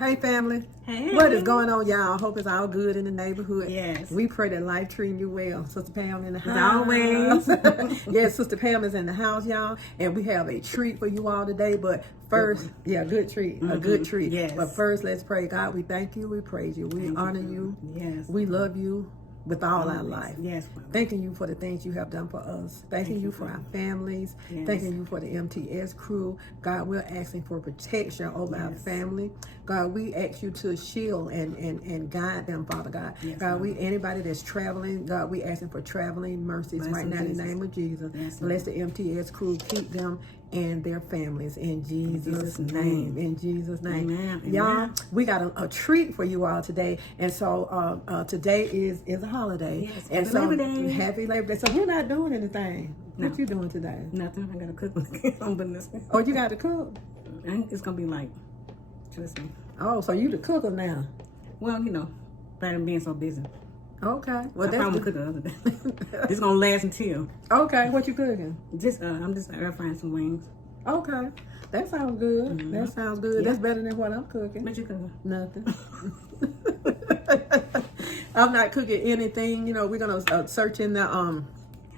Hey family. Hey. What is going on, y'all? Hope it's all good in the neighborhood. Yes. We pray that life treating you well. Sister Pam in the house. Always. Yes, Sister Pam is in the house, y'all. And we have a treat for you all today. But first, good treat. A good treat. Yes. But first, let's pray. God, we thank you. We praise you. We honor you. Yes. We love you with all our Always. life. Yes, Father. Thanking you for the things you have done for us. Thanking you for our families. Yes. Thanking you for the MTS crew. God, we're asking for protection over our family. God, we ask you to shield and guide them, Father God. Yes, God, anybody that's traveling, God, we asking for traveling mercies right now in the name of Jesus. Yes, Bless the MTS crew. Keep them and their families in Jesus' name. In Jesus' name. Amen. Y'all, we got a treat for you all today. And so today is a holiday. Yes, and happy so Labor Day. Happy Labor Day. So you're not doing anything. No. What you doing today? Nothing. I gotta cook. I'm goodness. Oh, you got to cook? It's gonna be like, trust me. Oh, so you the cooker now. Well, better than being so busy. Okay. Well, I probably cook the other day. It's gonna last until. Okay, what you cooking? I'm just air frying some wings. Okay. That sounds good. Mm-hmm. That sounds good. Yeah. That's better than what I'm cooking. What you cooking? Nothing. I'm not cooking anything. We're gonna search in the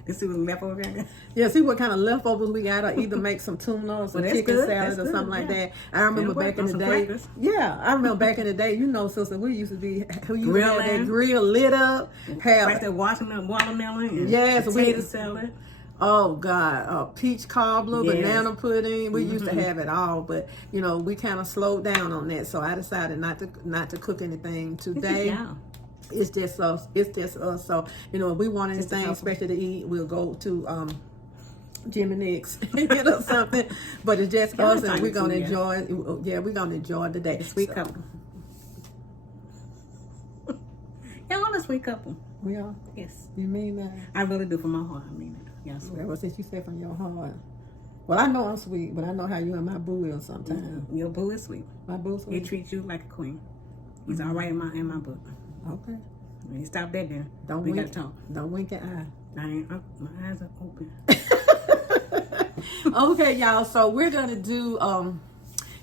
Let's see what leftover I got. Yeah, see what kind of leftovers we got, or either make some tuna or some Well, that's chicken good. salad That's or good. something like Yeah. that. I remember back in the some day. crackers. Yeah, I remember back in the day. Sister, we used to have that Grilling. grill lit up. Right there, watermelon and Yes, potato salad. Oh God, peach cobbler, Yes. banana pudding. We used to have it all, but we kind of slowed down on that. So I decided not to cook anything today. Yeah. It's just us. It's just us. So if we want Just a anything couple. special to eat, we'll go to Jimmy Nick's something. But it's just Y'all us, and we're excited gonna too, enjoy. Yeah, we're gonna enjoy the day. Sweet couple. Y'all a sweet couple. We are. Yes. You mean that? I really do from my heart. I mean it. Yeah, sweet. Well, since you said from your heart. Well, I know I'm sweet, but I know how you and my boo is sometimes. Your boo is sweet. My boo's He sweet. treats you like a queen. He's all right in my book. Okay. When you stop that there, Don't we wink. gotta talk. Don't wink an eye. My eyes are open. Okay, y'all. So we're gonna do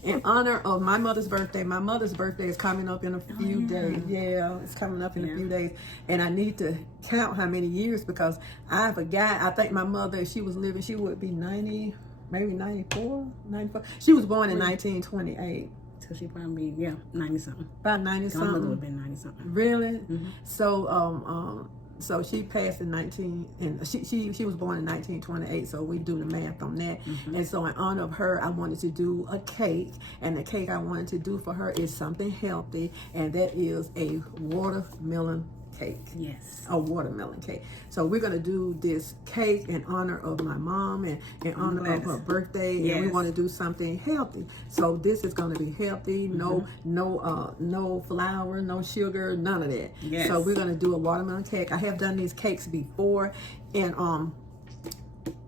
in honor of my mother's birthday. My mother's birthday is coming up in a few days. Yeah, it's coming up in a few days, and I need to count how many years because I forgot. I think my mother, if she was living, she would be 90, maybe 94, 94. She was born in 1928. So she probably 90 something. About 90 My something. mother would have been 90 something. Really? So she passed in she was born in 1928, so we do the math on that. And so in honor of her, I wanted to do a cake, and the cake I wanted to do for her is something healthy, and that is a watermelon cake. Yes. A watermelon cake. So we're going to do this cake in honor of my mom and in honor of her birthday. Yes. And we want to do something healthy. So this is going to be healthy. No flour, no sugar, none of that. Yes. So we're going to do a watermelon cake. I have done these cakes before, and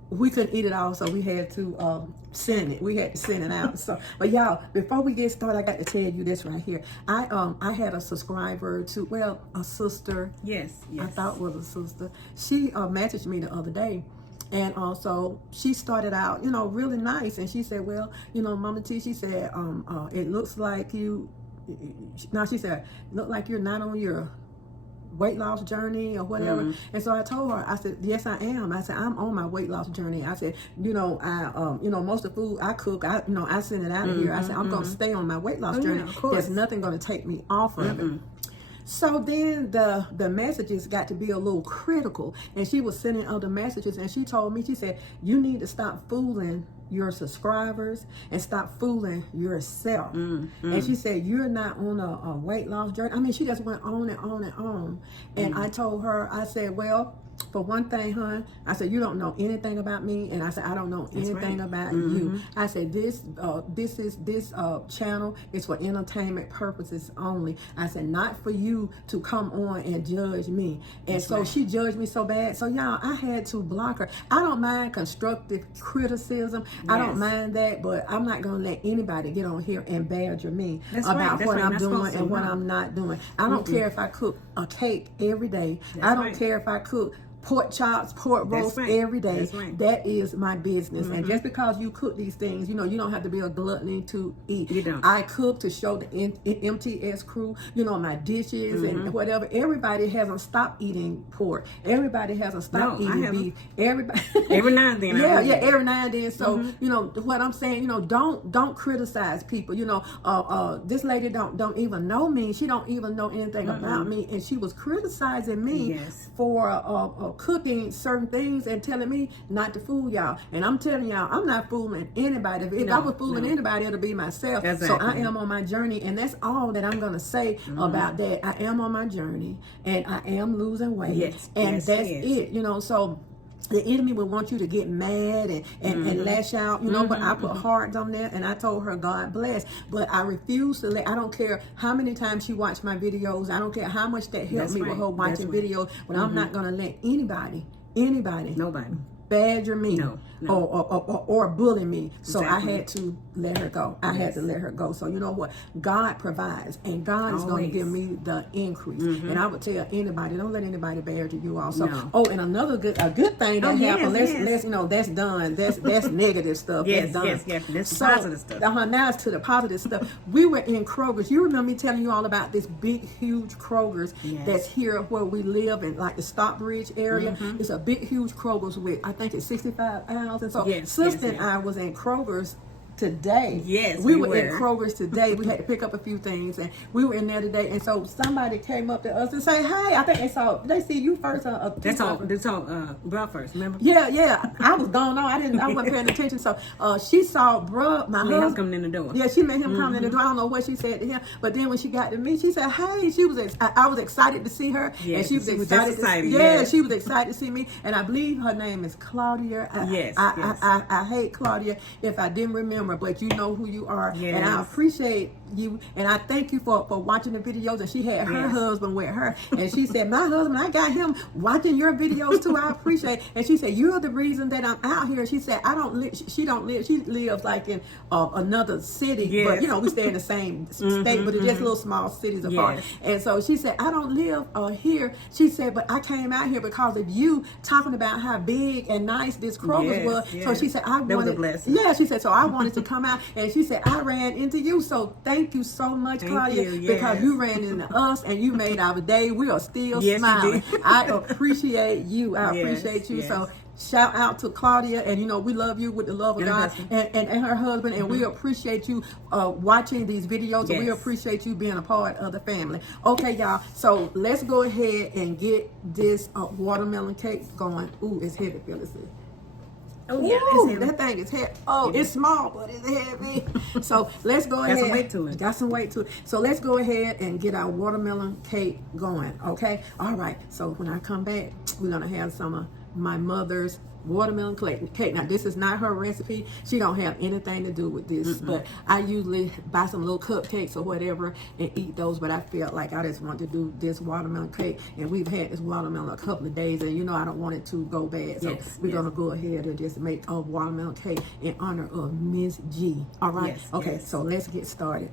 we couldn't eat it all, so we had to send it. We had to send it out. So, but y'all, before we get started, I got to tell you this right here. I had a subscriber to, a sister. Yes. I thought was a sister. She messaged me the other day, and so she started out, really nice. And she said, well, Mama T, she said, it looks like you. Now she said, look like you're not on your weight loss journey or whatever. And so I told her, I said, yes, I am. I said, I'm on my weight loss journey. I said, most of the food I cook, I send it out of here. I said, I'm going to stay on my weight loss journey. Yeah, of course. There's nothing going to take me off of it. So then the messages got to be a little critical, and she was sending other messages, and she told me, she said, you need to stop fooling your subscribers and stop fooling yourself. And she said, you're not on a weight loss journey. I mean, she just went on and on and on. And I told her, I said, well, for one thing, hon, I said, you don't know anything about me, and I said, I don't know anything about you. I said, this channel is for entertainment purposes only. I said, not for you to come on and judge me. And so she judged me so bad. So y'all, I had to block her. I don't mind constructive criticism. I don't mind that, but I'm not gonna let anybody get on here and badger me about what I'm doing and what I'm not doing. I don't care if I cook a cake every day. I don't care if I cook pork chops, pork roast right. every day. That's right. That is my business. And just because you cook these things, you know, you don't have to be a gluttony to eat. You don't. I cook to show the MTS crew, you know, my dishes and whatever. Everybody hasn't stopped eating pork. Everybody hasn't stopped eating beef. Everybody. Every now and then. Yeah, every now and then. So you know what I'm saying. You know, don't criticize people. You know, this lady don't even know me. She don't even know anything about me, and she was criticizing me for cooking certain things and telling me not to fool y'all. And I'm telling y'all, I'm not fooling anybody. If I was fooling anybody, it'll be myself. Exactly. So I am on my journey, and that's all that I'm gonna say about that. I am on my journey, and I am losing weight, and that's it. You know, so. The enemy would want you to get mad and lash out, you know, but I put hearts on there, and I told her, God bless. But I refuse to let, I don't care how many times she watched my videos. I don't care how much that helped me with her watching videos, but I'm not going to let anybody, Nobody. badger me No. or bully me. So Exactly. I had to let her go. I had to let her go. So you know what? God provides, and God is going to give me the increase. And I would tell anybody, don't let anybody badger you also. No. Oh, and another good thing that happened. Let's you know, that's done. That's negative stuff. That's done. Yes. That's positive stuff. Now it's to the positive stuff. We were in Kroger's. You remember me telling you all about this big, huge Kroger's that's here where we live in, like the Stockbridge area. It's a big, huge Kroger's with, I think it's 65 aisles. And so sister and I was in Kroger's today. Yes, we were in Kroger's today. We had to pick up a few things, and we were in there today. And so somebody came up to us and say, "Hey, I think they see you first." That's all. Bruh first. Remember? Yeah. I was going on. I wasn't paying attention. So she saw bruh, my husband coming in the door. Yeah, she met him coming in the door. I don't know what she said to him, but then when she got to me, she said, "Hey," she was. I was excited to see her, and she was excited. She was excited to see me, and I believe her name is Claudia. I hate Claudia if I didn't remember, but you know who you are, and I appreciate you, and I thank you for watching the videos. And she had her husband with her, and she said, "My husband, I got him watching your videos too. I appreciate." And she said, "You're the reason that I'm out here." She said, "I don't live." She don't live. She lives like in another city, but you know we stay in the same state, but it's just little small cities apart. And so she said, "I don't live here." She said, "But I came out here because of you talking about how big and nice this Kroger's was." So she said, "I wanted." That was a blessing. Yeah, she said, "So I wanted to come out," and she said, "I ran into you, so thank you so much, Claudia, because you ran into us and you made our day. We are still smiling." I appreciate you. I appreciate you. So shout out to Claudia, and you know we love you with the love of God and her husband, and we appreciate you watching these videos, and we appreciate you being a part of the family. Okay, y'all, so let's go ahead and get this watermelon cake going. Ooh, it's heavy, Phyllis. Oh yeah, ooh, that thing is heavy. Oh, it's small, but it's heavy. So let's go ahead. Got some weight to it. So let's go ahead and get our watermelon cake going. Okay. All right. So when I come back, we're gonna have some of my mother's watermelon cake. Now this is not her recipe. She don't have anything to do with this, but I usually buy some little cupcakes or whatever and eat those, but I felt like I just want to do this watermelon cake, and we've had this watermelon a couple of days, and you know I don't want it to go bad, so we're gonna go ahead and just make a watermelon cake in honor of Miss G. All right. Okay, so let's get started.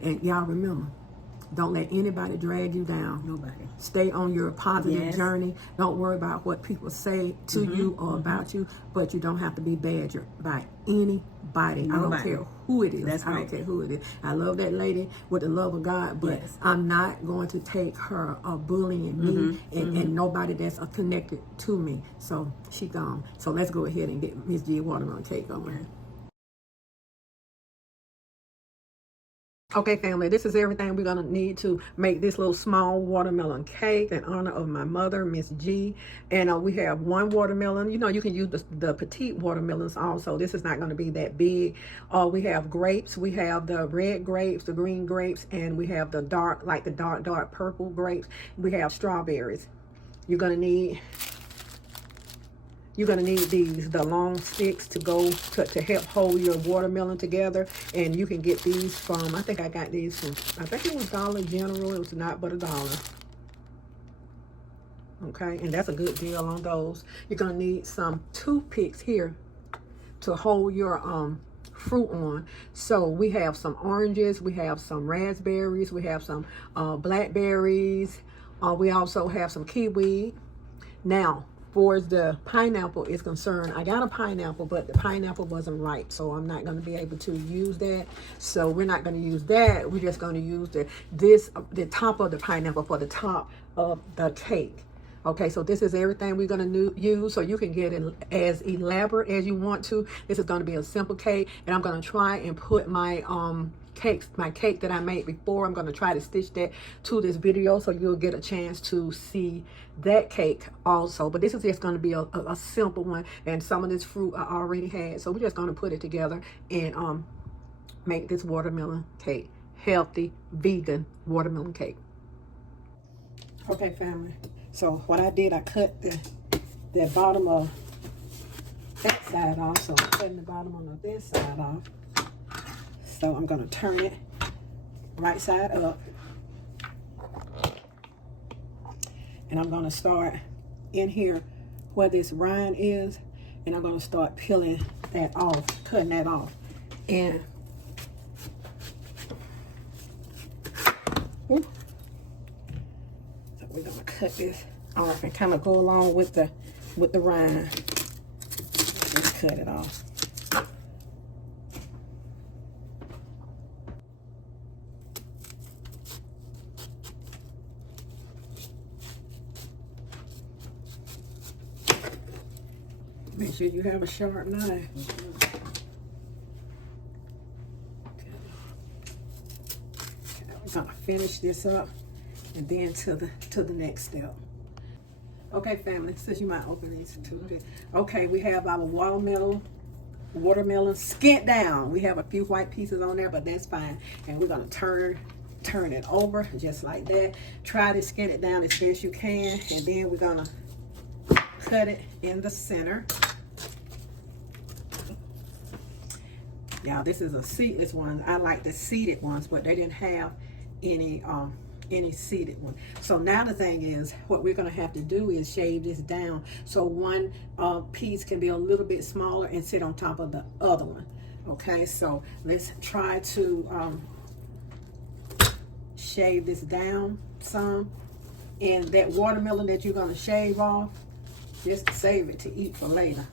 And y'all remember, don't let anybody drag you down. Nobody. Stay on your positive journey. Don't worry about what people say to you or about you, but you don't have to be badgered by anybody. I don't care who it is. I don't care who it is. I love that lady with the love of God, but I'm not going to take her bullying me and nobody that's connected to me. So she gone. So let's go ahead and get Miss G watermelon cake going. Okay, family, this is everything we're going to need to make this little small watermelon cake in honor of my mother, Miss G. And we have one watermelon. You know, you can use the petite watermelons also. This is not going to be that big. We have grapes. We have the red grapes, the green grapes, and we have the dark purple grapes. We have strawberries. You're going to need these, the long sticks to help hold your watermelon together. And you can get these from, I think I got these from, I think it was Dollar General. It was not but $1. Okay, and that's a good deal on those. You're gonna need some toothpicks here to hold your fruit on. So we have some oranges, we have some raspberries, we have some blackberries, we also have some kiwi. Now, for the pineapple is concerned, I got a pineapple, but the pineapple wasn't ripe, so I'm not going to be able to use that. So we're not going to use that. We're just going to use the top of the pineapple for the top of the cake. Okay, so this is everything we're going to use, so you can get it as elaborate as you want to. This is going to be a simple cake, and I'm going to try and put my cake that I made before. I'm going to try to stitch that to this video, so you'll get a chance to see that cake also. But this is just going to be a simple one, and some of this fruit I already had, so we're just going to put it together and make this watermelon cake. Healthy, vegan watermelon cake. Okay, family. So what I did, I cut the bottom of that side off. So I'm cutting the bottom of this side off. So I'm going to turn it right side up. And I'm going to start in here where this rind is. And I'm going to start peeling that off, cutting that off. And so we're going to cut this off and kind of go along with the rind. Just cut it off. Make sure you have a sharp knife. Okay, we're gonna finish this up and then to the next step. Okay, family, since you might open these too. Okay, we have our watermelon skint down. We have a few white pieces on there, but that's fine. And we're gonna turn it over just like that. Try to skin it down as best you can, and then we're gonna cut it in the center. Now this is a seedless one. I like the seeded ones, but they didn't have any seeded one. So now the thing is, what we're gonna have to do is shave this down so one piece can be a little bit smaller and sit on top of the other one. Okay, so let's try to shave this down some. And that watermelon that you're gonna shave off, just save it to eat for later.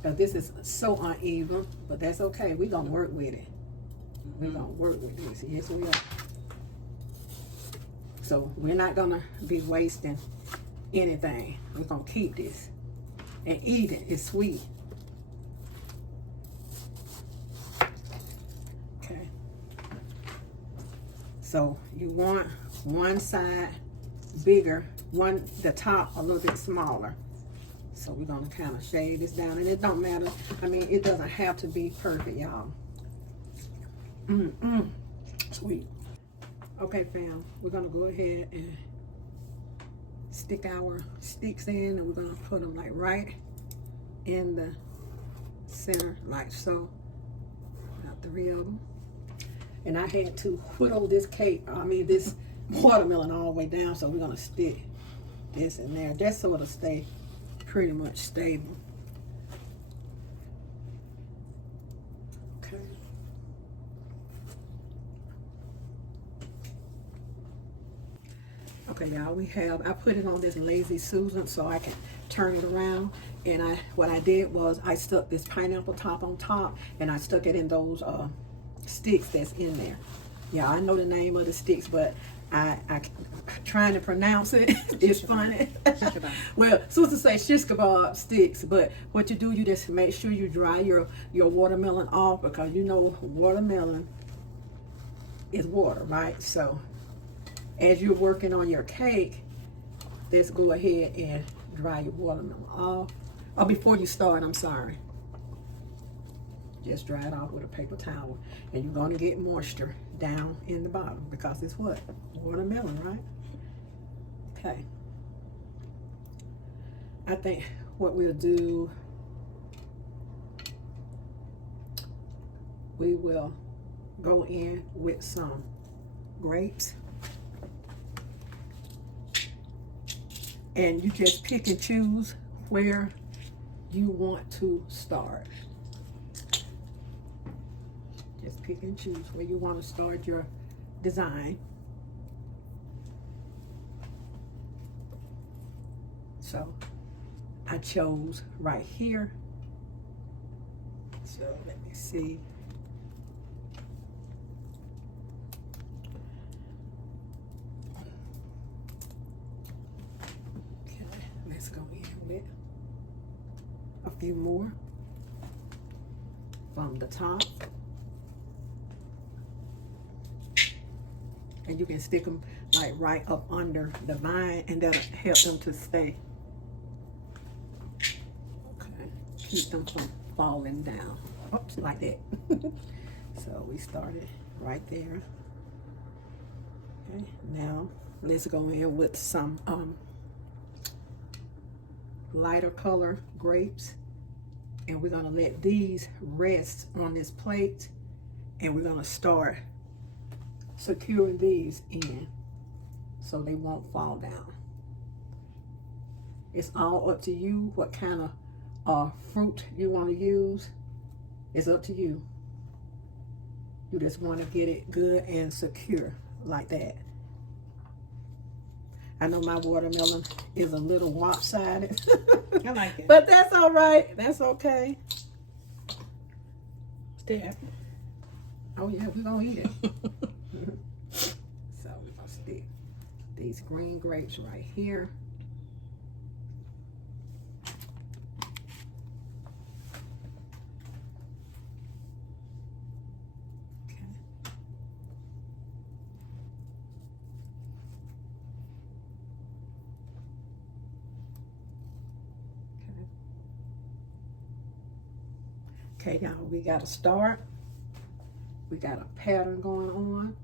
Because this is so uneven, but that's okay. We're gonna work with it. We're gonna work with this. Yes, we are. So we're not gonna be wasting anything. We're gonna keep this and eat it. It's sweet. Okay. So you want one side bigger, the top a little bit smaller. So we're gonna kind of shade this down, and it don't matter. I mean, it doesn't have to be perfect, y'all. Sweet. Okay, fam, we're gonna go ahead and stick our sticks in, and we're gonna put them like right in the center, like so. Got 3 of them. And I had to whittle this this watermelon all the way down, so we're gonna stick this in there. That's so it'll stay pretty much stable. Okay. Okay, y'all, I put it on this Lazy Susan so I can turn it around. And what I did was I stuck this pineapple top on top, and I stuck it in those sticks that's in there. Yeah, I know the name of the sticks, but I trying to pronounce it is funny. Well, Susan say shish kebab sticks, but what you do, you just make sure you dry your watermelon off, because you know watermelon is water, right? So as you're working on your cake, let's go ahead and dry your watermelon off. Or before you start, I'm sorry. Just dry it off with a paper towel, and you're going to get moisture down in the bottom, because it's what? Watermelon, right? Okay. I think what we'll do, we will go in with some grapes. And you just pick and choose where you want to start. Just pick and choose where you want to start your design. So I chose right here. So let me see. Okay, let's go in with a few more from the top. And you can stick them like right up under the vine, and that'll help them to stay. Okay, keep them from falling down. Oops, like that. So we started right there. Okay, now let's go in with some lighter color grapes, and we're gonna let these rest on this plate, and we're gonna start securing these in so they won't fall down. It's all up to you what kind of fruit you want to use. It's up to you. You just want to get it good and secure like that. I know my watermelon is a little lopsided. I like it. But that's all right. That's okay. Still happy. Oh yeah, we're gonna eat it. So we're gonna stick these green grapes right here. Okay. Okay, y'all, we got to start. We got a pattern going on.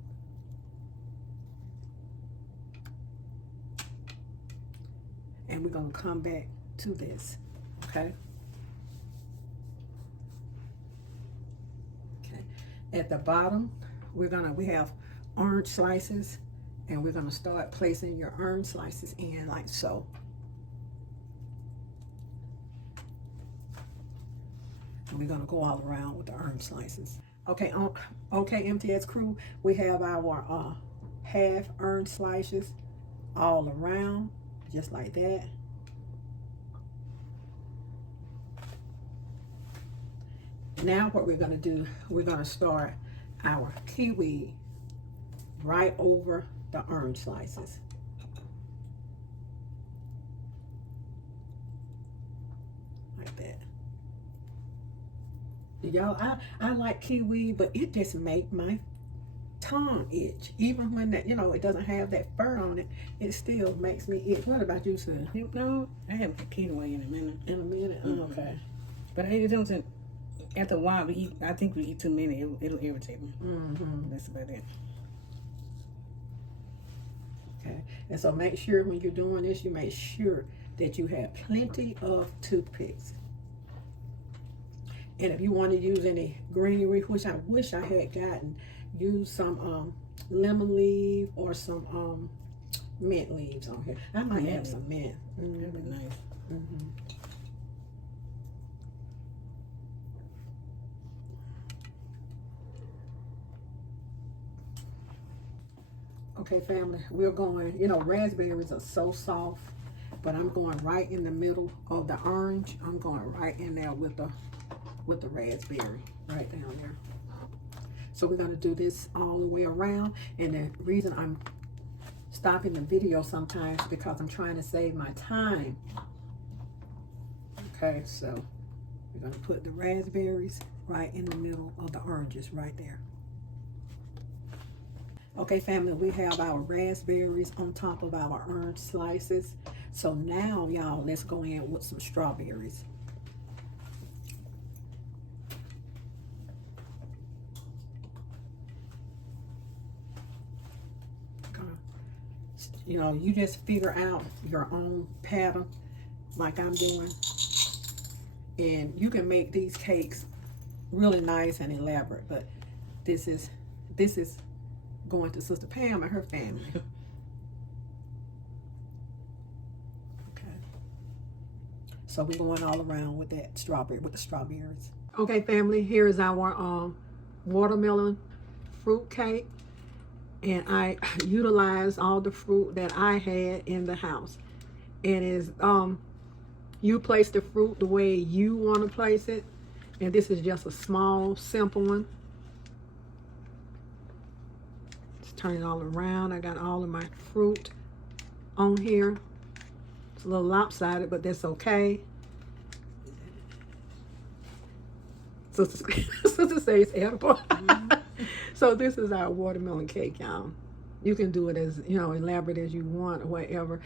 And we're gonna come back to this, okay? Okay, at the bottom, we have orange slices, and we're gonna start placing your orange slices in like so. And we're gonna go all around with the orange slices. Okay, okay, MTS crew, we have our half orange slices all around, just like that. Now what we're gonna do, we're gonna start our kiwi right over the orange slices. Like that. Y'all, I like kiwi, but it just make my tongue itch. Even when that, it doesn't have that fur on it, it still makes me itch. What about you, son? You know, I haven't kiwi in a minute. In a minute? Mm-hmm. Oh, okay. But it doesn't, after a while, I think we eat too many, it'll irritate me. Mm-hmm. That's about it. Okay. And so make sure when you're doing this, you make sure that you have plenty of toothpicks. And if you want to use any greenery, which I wish I had gotten, use some lemon leaf or some mint leaves on here. I might have some mint. Mm-hmm. That'd be nice. Mm-hmm. Okay, family, we're going, raspberries are so soft, but I'm going right in the middle of the orange. I'm going right in there with the raspberry, right down there. So we're going to do this all the way around, and the reason I'm stopping the video sometimes because I'm trying to save my time. Okay, so we're going to put the raspberries right in the middle of the oranges right there. Okay, family, we have our raspberries on top of our orange slices. So now, y'all, let's go in with some strawberries. You just figure out your own pattern like I'm doing. And you can make these cakes really nice and elaborate, but this is going to Sister Pam and her family. Okay. So we're going all around with that with the strawberries. Okay, family, here is our watermelon fruit cake. And I utilized all the fruit that I had in the house. and is you place the fruit the way you want to place it, and this is just a small, simple one. Just turn it all around. I got all of my fruit on here. It's a little lopsided, but that's okay. Sister says edible. So this is our watermelon cake, y'all. You can do it as, you know, elaborate as you want or whatever.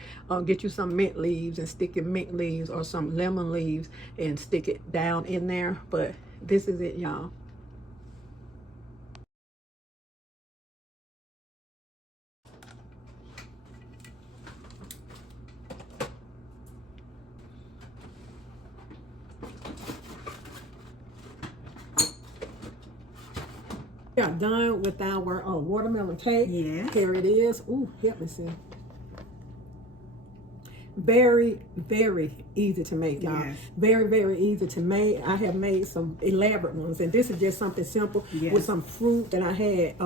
Get you some mint leaves and stick your mint leaves or some lemon leaves and stick it down in there. But this is it, y'all. We are done with our watermelon cake. Yes. Here it is. Ooh, help me see. Very, very easy to make, y'all. Yes. Very, very easy to make. I have made some elaborate ones, and this is just something simple with some fruit that I had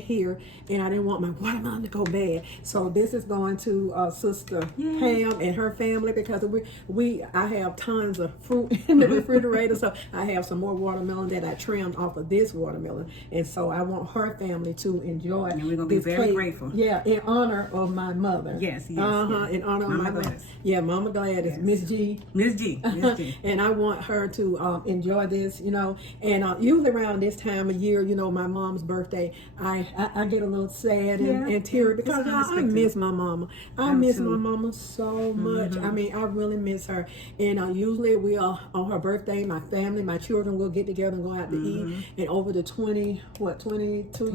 here, and I didn't want my watermelon to go bad. So this is going to Sister Pam and her family, because I have tons of fruit in the refrigerator. So I have some more watermelon that I trimmed off of this watermelon, and so I want her family to enjoy. And we're gonna be very grateful. Yeah, in honor of my mother. Yes, yes. In honor of my mother. Yeah, Mama Gladys, Yes. Miss G. Miss G. Miss G. And I want her to enjoy this, you know. And usually around this time of year, you know, my mom's birthday, I get a little sad and teary because I miss my mama. I miss my mama so much. I mean, I really miss her. And usually we are on her birthday, my family, my children will get together and go out to eat. And over the 22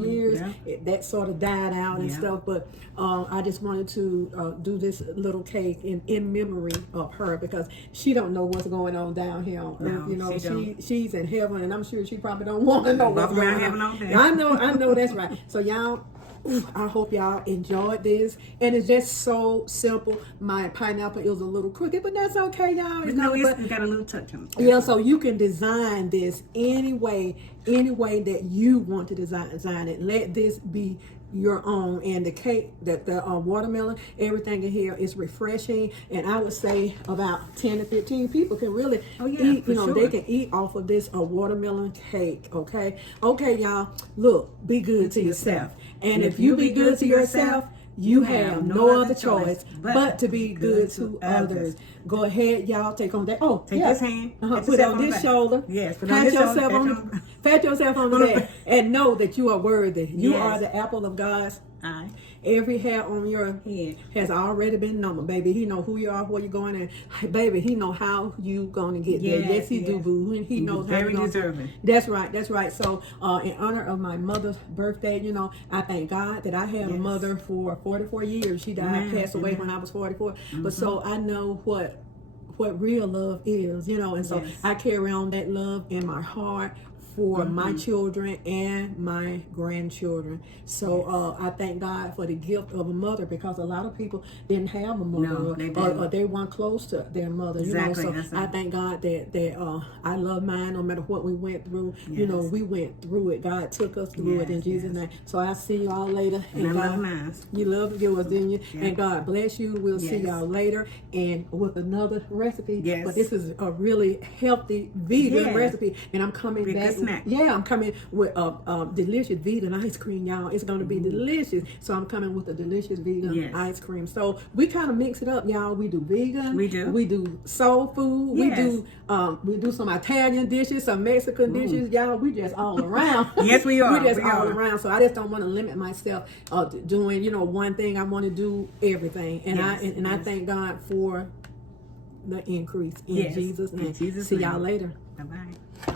years, that sort of died out and stuff. But I just wanted to do this little cake in memory of her, because she don't know what's going on down here on earth. You know, she's in heaven, and I'm sure she probably don't want to know what's going on. I know that's right. So y'all, I hope y'all enjoyed this, and it's just so simple. My pineapple is a little crooked, but that's okay, y'all. It's got a little touch on it. Yeah, so you can design this any way that you want to design it. Let this be your own. And the cake, the watermelon, everything in here is refreshing, and I would say about 10 to 15 people can really eat. You know, they can eat off of this watermelon cake. Okay, y'all, look, be good to yourself, and if you be good to yourself, you have no other choice but to be good to others. Go ahead, y'all. Take on that. Take this hand. Put on this shoulder. Yes. Pat yourself on the back, and know that you are worthy. You are the apple of God's eye. Every hair on your head has already been numbered, baby. He know who you are, where you're going, and baby, he know how you gonna get there. Yes, he do, boo. And he knows how very deserving. That's right. So, in honor of my mother's birthday, you know, I thank God that I had a mother for 44 years. She died, passed away when I was 44. But so I know what real love is, you know, and so I carry on that love in my heart for my children and my grandchildren. So I thank God for the gift of a mother, because a lot of people didn't have a mother, or they weren't close to their mother. Exactly. You know, so I thank God that I love mine no matter what we went through. You know, we went through it. God took us through it in Jesus' name. So I'll see you all later. And I love mine. You love yours, didn't you? And God bless you. We'll see y'all later, and with another recipe. But this is a really healthy vegan recipe, and I'm coming back. I'm coming with delicious vegan ice cream, y'all. It's going to be delicious. So I'm coming with a delicious vegan ice cream. So we kind of mix it up, y'all. We do vegan. We do soul food. We do some Italian dishes, some Mexican dishes, y'all. We just all around. Yes, we are. We just all around. So I just don't want to limit myself doing, you know, one thing. I want to do everything. And I thank God for the increase in Jesus' name. See y'all later. Bye-bye.